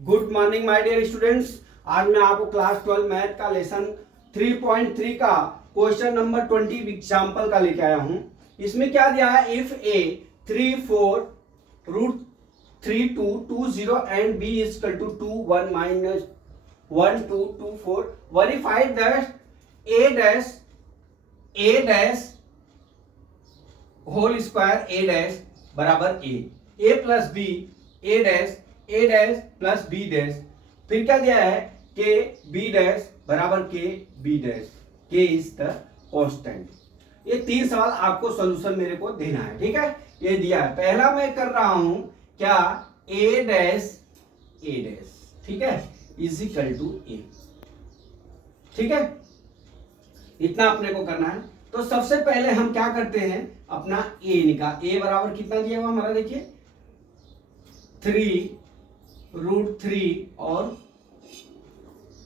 Good morning my dear students. आज मैं आपको क्लास 12 मैथ का लेसन 3.3 का क्वेश्चन नंबर 20 एग्जाम्पल का लेके आया हूं। इसमें क्या दिया है, if A 3 4 root 3 2 2 0 and B is equal to 2 1 minus 1 2 2 4 verified that A dash whole square A dash बराबर A plus B A dash plus B dash, फिर क्या दिया है के बी डैश बराबर k B dash, k is the constant. ये तीन सवाल आपको सॉल्यूशन मेरे को देना है, ठीक है। ये दिया है, पहला मैं कर रहा हूं क्या, ए डैश, ठीक है, इज इक्वल टू ए, ठीक है। इतना अपने को करना है। तो सबसे पहले हम क्या करते हैं, अपना ए निकाल, ए बराबर कितना दिया हुआ हमारा, देखिए 3 रूट 3 और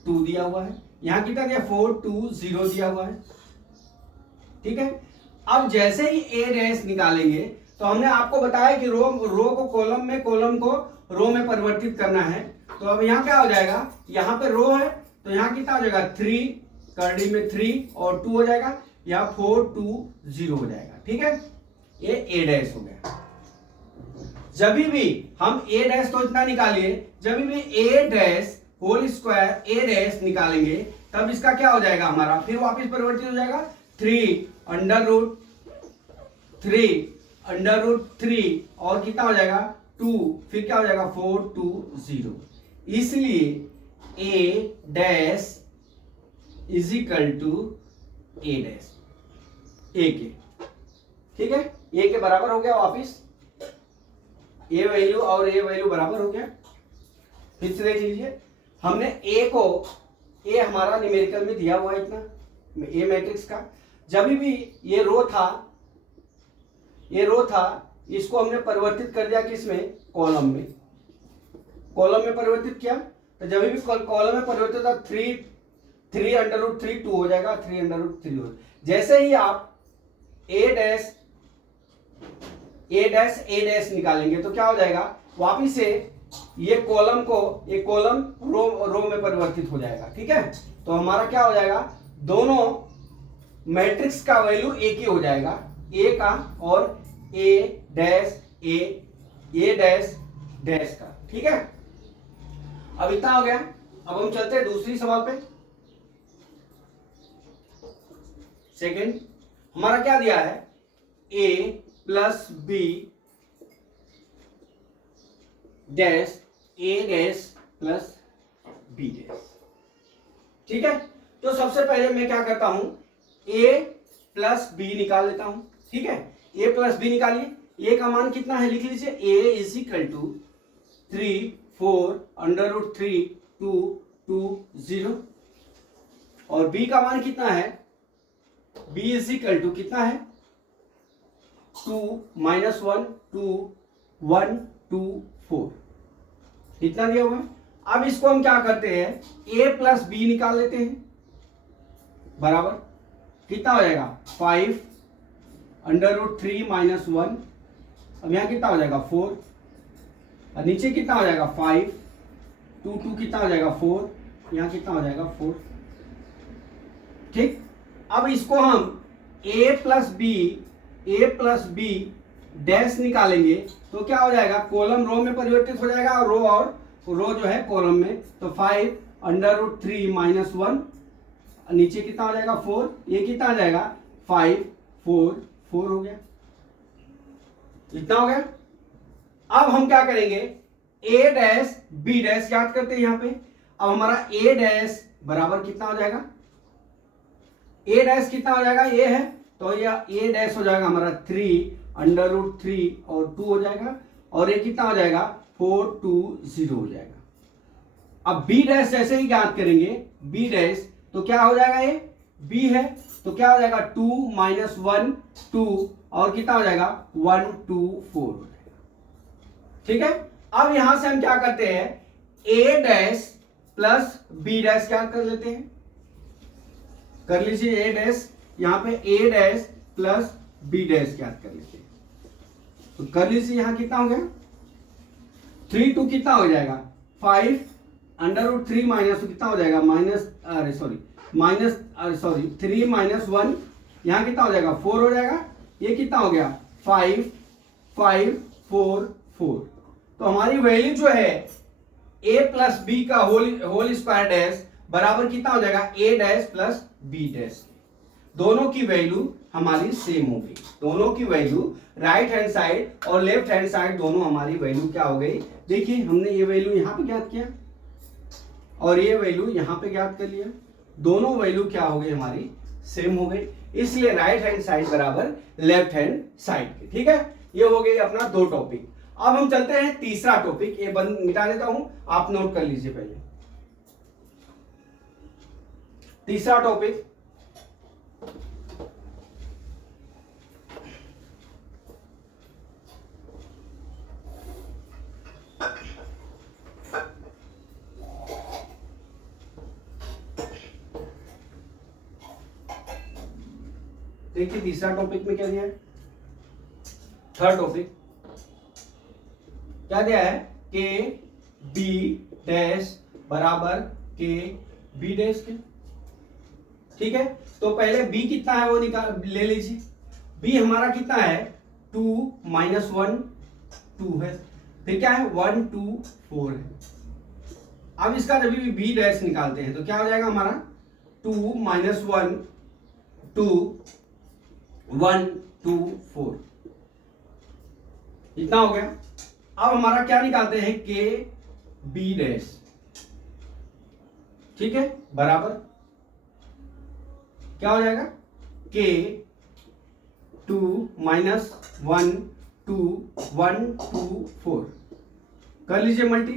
2 दिया हुआ है। यहां कितना दिया, 4 2 0 दिया हुआ है, ठीक है। अब जैसे ही ए डैश निकालेंगे तो हमने आपको बताया कि रो को कॉलम में, कॉलम को रो में परिवर्तित करना है। तो अब यहां क्या हो जाएगा, यहां पे रो है तो यहां कितना हो जाएगा, 3 करड़ी में 3 और 2 हो जाएगा, यहां 4 2 0 हो जाएगा, ठीक है। ये ए डैश हो गया। जब भी हम ए डैश तो इतना निकालिए, जब भी ए dash whole square A dash निकालेंगे तब इसका क्या हो जाएगा हमारा, फिर वापस परिवर्तित हो जाएगा 3 अंडर रूट 3 और कितना हो जाएगा 2, फिर क्या हो जाएगा 4 2 0। इसलिए A dash is equal to A dash, A के, ठीक है, ए के बराबर हो गया। वापिस ए वैल्यू और ए वैल्यू बराबर हो गया। फिर से देख लीजिए, हमने ए को, ए हमारा न्यूमेरिकल में दिया हुआ है इतना, ए मैट्रिक्स का। जब भी ये रो था, इसको हमने परिवर्तित कर दिया किसमें, कॉलम में, कॉलम में परिवर्तित किया। तो जब भी कॉलम में परिवर्तित होता 3 अंडर रूट 3 2 हो जाएगा, 3 अंडर रूट 3 हो। जैसे ही आप ए डैश निकालेंगे तो क्या हो जाएगा, वापिस से ये कॉलम रो में परिवर्तित हो जाएगा, ठीक है। तो हमारा क्या हो जाएगा, दोनों मैट्रिक्स का वैल्यू एक ही हो जाएगा, ए का और ए डैश का, ठीक है। अब इतना हो गया। अब हम चलते हैं दूसरी सवाल पे। सेकंड हमारा क्या दिया है, ए प्लस बी डैश ए डैश प्लस बी डैश, ठीक है। तो सबसे पहले मैं क्या करता हूं, ए प्लस बी निकाल लेता हूं, ठीक है। ए प्लस बी निकालिए, ए का मान कितना है लिख लीजिए, A is equal to 3 4 under root 3 2 2 0 और बी का मान कितना है, बी इज इक्वल टू कितना है, 2 माइनस 1 2 1 2 4, इतना दिया हुआ है। अब इसको हम क्या करते हैं, a प्लस बी निकाल लेते हैं, बराबर कितना हो जाएगा 5 अंडर रूट 3 माइनस 1। अब यहां कितना हो जाएगा 4 और नीचे कितना हो जाएगा 5 2 2 कितना हो जाएगा 4, यहां कितना हो जाएगा 4, ठीक। अब इसको हम a प्लस बी डैश निकालेंगे तो क्या हो जाएगा, कॉलम रो में परिवर्तित हो जाएगा और रो जो है कॉलम में। तो 5 अंडर रूट 3 माइनस 1, नीचे कितना हो जाएगा 4, ये कितना आ जाएगा 5 4 4 हो गया, इतना हो गया। अब हम क्या करेंगे, ए डैश बी डैश याद करते हैं यहां पे। अब हमारा ए डैश बराबर कितना हो जाएगा, ए डैश कितना हो जाएगा, ये है तो यह ए डैश हो जाएगा हमारा 3 अंडर रूट 3 और 2 हो जाएगा और ये कितना हो जाएगा 4 2 0 हो जाएगा। अब बी डैश जैसे ही ज्ञात करेंगे, बी डैश तो क्या हो जाएगा, ये बी है तो क्या हो जाएगा 2 माइनस 1 2 और कितना हो जाएगा 1 2 4 हो जाएगा, ठीक है। अब यहां से हम क्या करते हैं, ए डैश प्लस बी डैश क्या कर लेते हैं, कर लीजिए ए डैश, यहां पे ए डैश प्लस बी डैश क्या कर लेते हैं, तो कर लीजिए। यहां कितना हो गया 3 2 कितना हो जाएगा 5√3 माइनस कितना हो जाएगा माइनस 3 माइनस 1, यहाँ कितना हो जाएगा 4 हो जाएगा। ये कितना हो गया 5 5 4 4। तो हमारी वैल्यू जो है a प्लस बी का होल स्क्वायर डैश बराबर कितना हो जाएगा a dash plus b dash. दोनों की वैल्यू हमारी सेम होगी, दोनों की वैल्यू राइट हैंड साइड और लेफ्ट हैंड साइड दोनों हमारी वैल्यू क्या हो गई। देखिए हमने ये वैल्यू यहां पे ज्ञात किया और ये वैल्यू यहां पे ज्ञात कर लिया, दोनों वैल्यू क्या हो गई हमारी सेम हो गई, इसलिए राइट हैंड साइड बराबर लेफ्ट हैंड साइड के। ठीक है, ये हो गई अपना 2 टॉपिक। अब हम चलते हैं तीसरा टॉपिक, ये बंद मिटा देता हूं, आप नोट कर लीजिए पहले। तीसरा टॉपिक देखिए, तीसरा टॉपिक में क्या दिया है, थर्ड टॉपिक क्या दिया है के बी डैश बराबर के बी डैश के। ठीक है, तो पहले b कितना है वो निकाल ले लीजिए। b हमारा कितना है 2 माइनस 1 2 है, फिर क्या है 1 2 4 है। अब इसका जब भी b डैश निकालते हैं तो क्या हो जाएगा हमारा 2 माइनस 1 2 1 2 4, इतना हो गया। अब हमारा क्या निकालते हैं के बी डैश, ठीक है, बराबर क्या हो जाएगा के 2 माइनस 1 2 1 2 4, कर लीजिए मल्टी,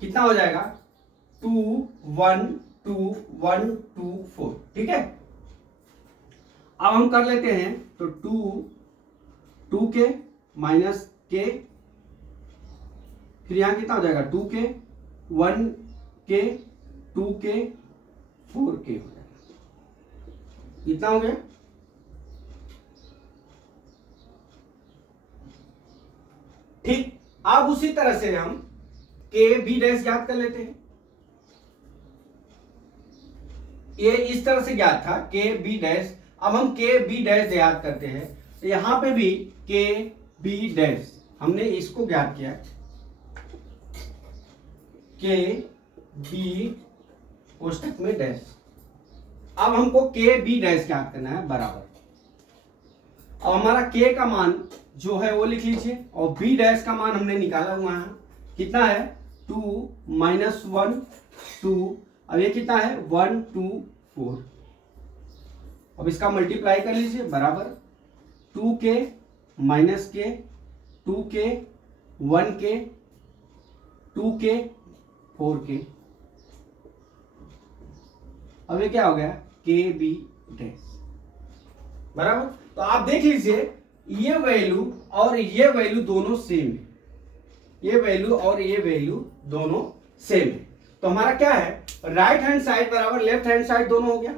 कितना हो जाएगा 2 1 2 1 2 4। ठीक है, अब हम कर लेते हैं तो 2 के माइनस के, फिर यहां कितना हो जाएगा 2 के 1 के 2 के 4 के हो जाएगा, इतना हो गया। ठीक, अब उसी तरह से हम के बी डैश ज्ञात कर लेते हैं। ये इस तरह से ज्ञात था के बी डैश, अब हम के बी डैश ज्ञात करते हैं। तो यहां पे भी के बी डैश हमने इसको ज्ञात किया, के बी कोष्टक में डैश। अब हमको के बी डैश ज्ञात करना है बराबर, अब हमारा के का मान जो है वो लिख लीजिए और बी डैश का मान हमने निकाला हुआ है, कितना है 2 माइनस 1 2, अब ये कितना है 1 2 4। अब इसका मल्टीप्लाई कर लीजिए बराबर 2 के माइनस के 2 के 1 के 2 के 4 के। अब ये क्या हो गया के बी डैश बराबर। तो आप देख लीजिए ये वैल्यू और ये वैल्यू दोनों सेम है, ये वैल्यू और ये वैल्यू दोनों सेम है। तो हमारा क्या है राइट हैंड साइड बराबर लेफ्ट हैंड साइड दोनों हो गया।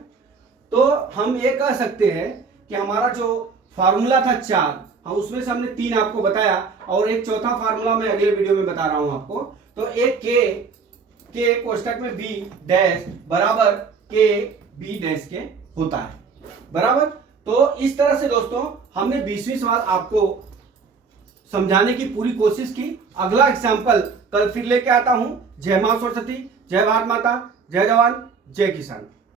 तो हम ये कह सकते हैं कि हमारा जो फार्मूला था 4, हाँ उसमें से हमने 3 आपको बताया और एक चौथा फार्मूला मैं अगले वीडियो में बता रहा हूं आपको। तो एक के कोष्टक में बी डैश बराबर के बी डैश के होता है बराबर। तो इस तरह से दोस्तों हमने 20वीं सवाल आपको समझाने की पूरी कोशिश की। अगला एग्जाम्पल कल फिर लेके आता हूं। जय मां सरस्वती, जय भारत माता, जय जवान, जय किसान।